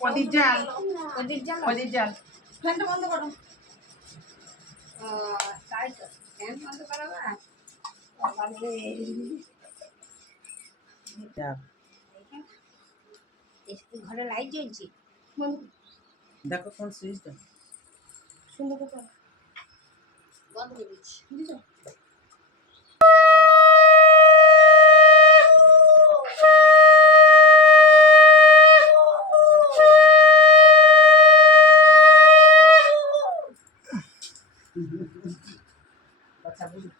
প্রদীপ জাল ফ্যানটা বন্ধ করো। তাই তো, ফ্যান বন্ধ করো না। ঘরে লাইট জ্বলছে, দেখো কোন সুইচটা সুন্দর করে বন্ধ করে দিচ্ছি, বুঝছো? বাচ্চা বুঝি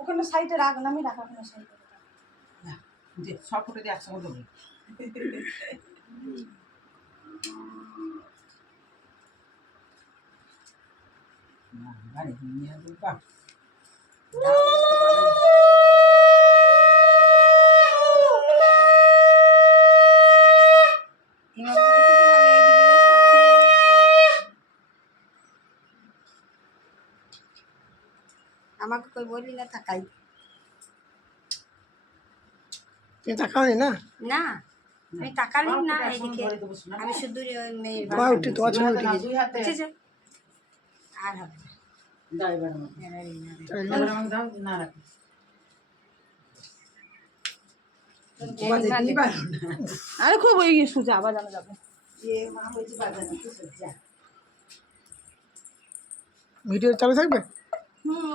ওখানে সাইডে রাখ না, আমি রাখা ওখানে সাইডে যে সব ফুটে দিয়ে একসঙ্গে দেবো গাড়ি নিয়ে দেবো আমাকে কই বললি না তাকাই তাকাওনি না না, আমি তাকালাম না এদিকে, আমি শুধু মেয়ের মা উঠে তোমার ছবি উঠে গেছে। দুই হাতে বুঝেছো? আর হবে না। দাও এবার আমাকে দাও না রাখো আরে খুব ওই সুজা আবার জানা যাবে ভিডিও চালু থাকবে।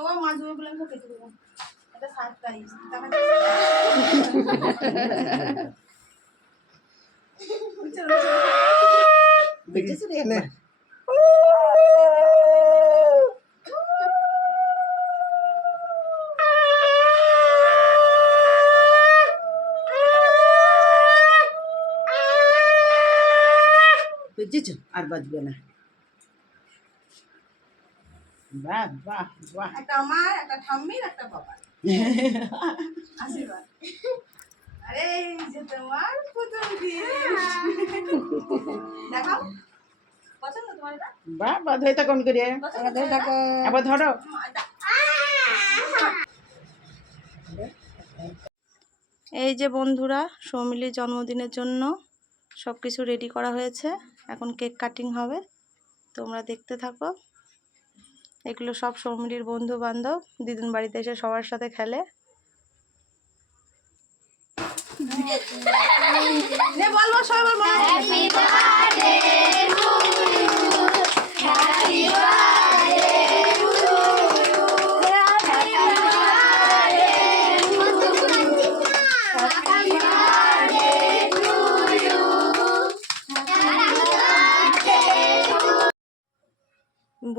ও মাঝে বলে কেটে দেবো, এটা সারপ্রাইজ। দেখেছো রে নে। বুঝেছো আর বাজবে না বাহ বাহ বাহ একটা আমার, একটা ঠাম্মির, একটা বাবার আশীর্বাদ। আরে এই যে তোমার প্রথম দেখাও, পছন্দ তোমার এটা? বাহ বাহ ধরে থাকো আমি করি ধরে থাকো। আবার ধরো এই যে বন্ধুরা, সৌমিলির জন্মদিনের জন্য সব কিছু রেডি করা হয়েছে, এখন কেক কাটিং হবে, তোমরা দেখতে থাকো। এগুলো সব সৌমিলির বন্ধু বান্ধব দিদির বাড়িতে এসে সবার সাথে খেলে। বলবো সবাই বলবো happy birthday to you, happy birthday to you, happy birthday to you, happy birthday to you,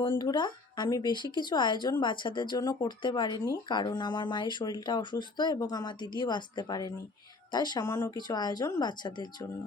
বন্ধুরা, আমি বেশি কিছু আয়োজন বাচ্চাদের জন্য করতে পারিনি, কারণ আমার মায়ের শরীরটা অসুস্থ এবং আমার দিদিও আসতে পারেনি, তাই সামান্য কিছু আয়োজন বাচ্চাদের জন্য।